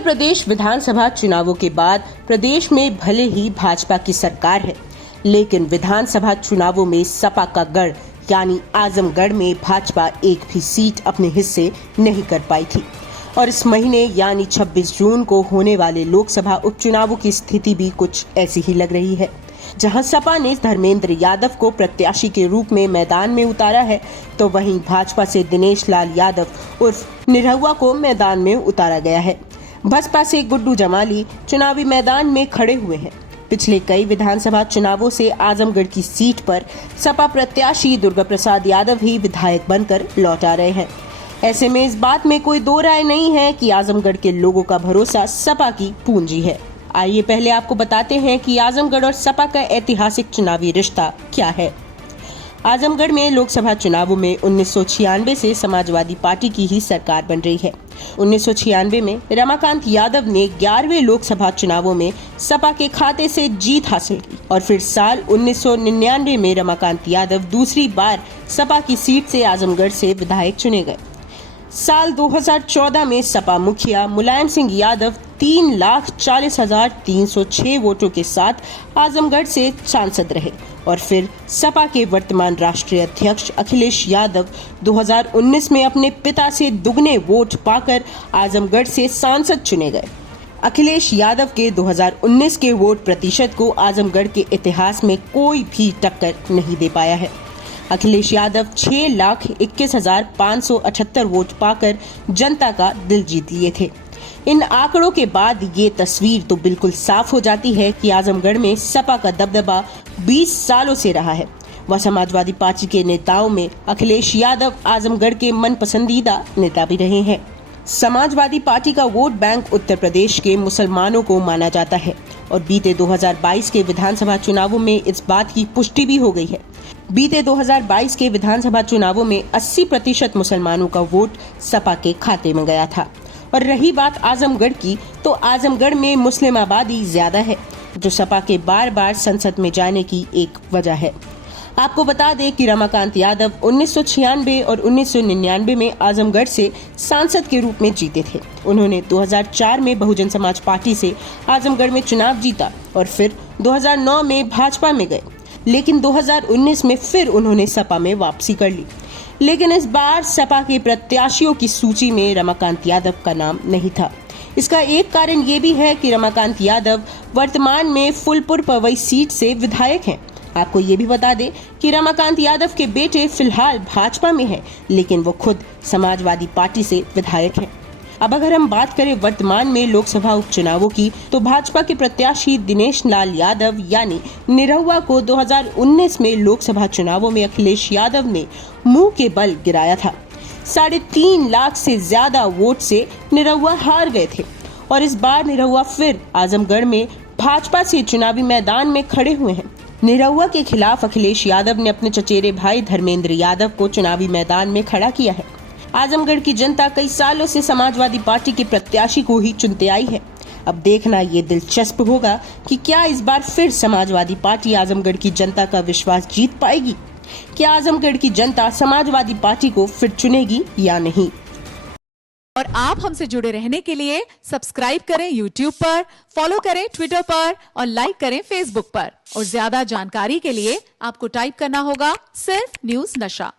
उत्तर प्रदेश विधानसभा चुनावों के बाद प्रदेश में भले ही भाजपा की सरकार है, लेकिन विधानसभा चुनावों में सपा का गढ़ यानी आजमगढ़ में भाजपा एक भी सीट अपने हिस्से नहीं कर पाई थी। और इस महीने यानी 26 जून को होने वाले लोकसभा उपचुनावों की स्थिति भी कुछ ऐसी ही लग रही है, जहां सपा ने धर्मेंद्र यादव को प्रत्याशी के रूप में मैदान में उतारा है, तो वहीं भाजपा से दिनेश लाल यादव उर्फ निरहुआ को मैदान में उतारा गया है। बसपा से गुड्डू जमाली चुनावी मैदान में खड़े हुए हैं। पिछले कई विधानसभा चुनावों से आजमगढ़ की सीट पर सपा प्रत्याशी दुर्गा प्रसाद यादव ही विधायक बनकर लौट आ रहे हैं। ऐसे में इस बात में कोई दो राय नहीं है कि आजमगढ़ के लोगों का भरोसा सपा की पूंजी है। आइए पहले आपको बताते हैं कि आजमगढ़ और सपा का ऐतिहासिक चुनावी रिश्ता क्या है। आजमगढ़ में लोकसभा चुनावों में 1996 से समाजवादी पार्टी की ही सरकार बन रही है। 1996 में रमाकांत यादव ने 11वें लोकसभा चुनावों में सपा के खाते से जीत हासिल की और फिर साल 1999 में रमाकांत यादव दूसरी बार सपा की सीट से आजमगढ़ से विधायक चुने गए। साल 2014 में सपा मुखिया मुलायम सिंह यादव 3,40,306 वोटों के साथ आजमगढ़ से सांसद रहे और फिर सपा के वर्तमान राष्ट्रीय अध्यक्ष अखिलेश यादव 2019 में अपने पिता से दुगने वोट पाकर आजमगढ़ से सांसद चुने गए। अखिलेश यादव के 2019 के वोट प्रतिशत को आजमगढ़ के इतिहास में कोई भी टक्कर नहीं दे पाया है। अखिलेश यादव 6,21,578 वोट पाकर जनता का दिल जीत लिए थे। इन आंकड़ों के बाद ये तस्वीर तो बिल्कुल साफ हो जाती है कि आजमगढ़ में सपा का दबदबा 20 सालों से रहा है। वह समाजवादी पार्टी के नेताओं में अखिलेश यादव आजमगढ़ के मन पसंदीदा नेता भी रहे हैं। समाजवादी पार्टी का वोट बैंक उत्तर प्रदेश के मुसलमानों को माना जाता है और बीते 2022 के विधानसभा चुनावों में इस बात की पुष्टि भी हो गई है। बीते 2022 के विधानसभा चुनावों में 80% मुसलमानों का वोट सपा के खाते में गया था। और रही बात आजमगढ़ की, तो आजमगढ़ में मुस्लिम आबादी ज्यादा है, जो सपा के बार बार संसद में जाने की एक वजह है। आपको बता दें कि रमाकांत यादव 1996 और 1999 में आजमगढ़ से सांसद के रूप में जीते थे। उन्होंने 2004 में बहुजन समाज पार्टी से आजमगढ़ में चुनाव जीता और फिर 2009 में भाजपा में गए, लेकिन 2019 में फिर उन्होंने सपा में वापसी कर ली। लेकिन इस बार सपा के प्रत्याशियों की सूची में रमाकांत यादव का नाम नहीं था। इसका एक कारण ये भी है कि रमाकांत यादव वर्तमान में फुलपुर पवई सीट से विधायक हैं। आपको ये भी बता दें कि रमाकांत यादव के बेटे फिलहाल भाजपा में हैं, लेकिन वो खुद समाजवादी पार्टी से विधायक हैं। अब अगर हम बात करें वर्तमान में लोकसभा उपचुनावों की, तो भाजपा के प्रत्याशी दिनेश लाल यादव यानी निरहुआ को 2019 में लोकसभा चुनावों में अखिलेश यादव ने मुंह के बल गिराया था। 3.5 लाख से ज्यादा वोट से निरहुआ हार गए थे और इस बार निरहुआ फिर आजमगढ़ में भाजपा से चुनावी मैदान में खड़े हुए हैं। निरहुआ के खिलाफ अखिलेश यादव ने अपने चचेरे भाई धर्मेंद्र यादव को चुनावी मैदान में खड़ा किया है। आजमगढ़ की जनता कई सालों से समाजवादी पार्टी के प्रत्याशी को ही चुनते आई है। अब देखना ये दिलचस्प होगा कि क्या इस बार फिर समाजवादी पार्टी आजमगढ़ की जनता का विश्वास जीत पाएगी। क्या आजमगढ़ की जनता समाजवादी पार्टी को फिर चुनेगी या नहीं। और आप हमसे जुड़े रहने के लिए सब्सक्राइब करें YouTube पर, फॉलो करें Twitter पर और लाइक करें Facebook पर। और ज्यादा जानकारी के लिए आपको टाइप करना होगा सिर्फ न्यूज नशा।